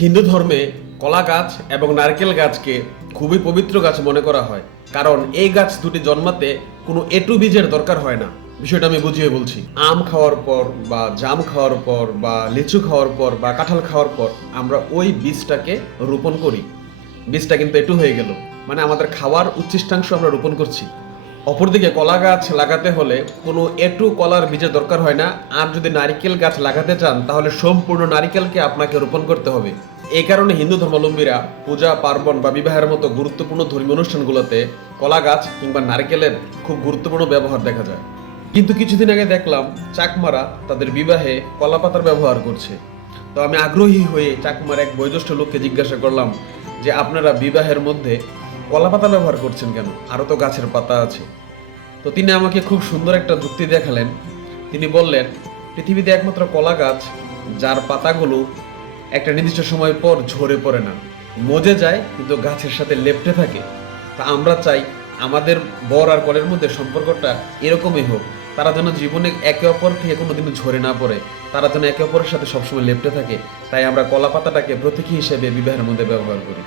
হিন্দু ধর্মে কলা গাছ এবং নারকেল গাছকে খুবই পবিত্র গাছ মনে করা হয়, কারণ এই গাছ দুটি জন্মাতে কোনো এটু বীজের দরকার হয় না। বিষয়টা আমি বুঝিয়ে বলছি। আম খাওয়ার পর বা জাম খাওয়ার পর বা লিচু খাওয়ার পর বা কাঁঠাল খাওয়ার পর আমরা ওই বীজটাকে রোপণ করি। বীজটা কিন্তু এটু হয়ে গেল, মানে আমাদের খাওয়ার উচ্ছিষ্টাংশ আমরা রোপণ করছি। অপরদিকে কলা গাছ লাগাতে হলে কোনো এটু কলার বীজের দরকার হয় না। আর যদি নারিকেল গাছ লাগাতে চান তাহলে সম্পূর্ণ নারিকেলকে আপনাকে রোপণ করতে হবে। এই কারণে হিন্দু ধর্মাবলম্বীরা পূজা পার্বণ বা বিবাহের মতো গুরুত্বপূর্ণ ধর্মীয় অনুষ্ঠানগুলোতে কলা গাছ কিংবা নারিকেলের খুব গুরুত্বপূর্ণ ব্যবহার দেখা যায়। কিন্তু কিছুদিন আগে দেখলাম চাকমারা তাদের বিবাহে কলা পাতার ব্যবহার করছে। তো আমি আগ্রহী হয়ে চাকমার এক বয়োজ্যেষ্ঠ লোককে জিজ্ঞাসা করলাম যে আপনারা বিবাহের মধ্যে কলা পাতা ব্যবহার করছেন কেন, আরও তো গাছের পাতা আছে। তো তিনি আমাকে খুব সুন্দর একটা যুক্তি দেখালেন। তিনি বললেন, পৃথিবীতে একমাত্র কলা গাছ যার পাতাগুলো একটা নির্দিষ্ট সময় পর ঝরে পড়ে না, মজে যায় কিন্তু গাছের সাথে লেপ্টে থাকে। তা আমরা চাই আমাদের বর আর কলের মধ্যে সম্পর্কটা এরকমই হোক। তারা যেন জীবনে একে অপর থেকে কোনোদিনও ঝরে না পড়ে, তারা যেন একে অপরের সাথে সবসময় লেপ্টে থাকে। তাই আমরা কলা পাতাটাকে প্রতীকী হিসেবে বিবাহের মধ্যে ব্যবহার করি।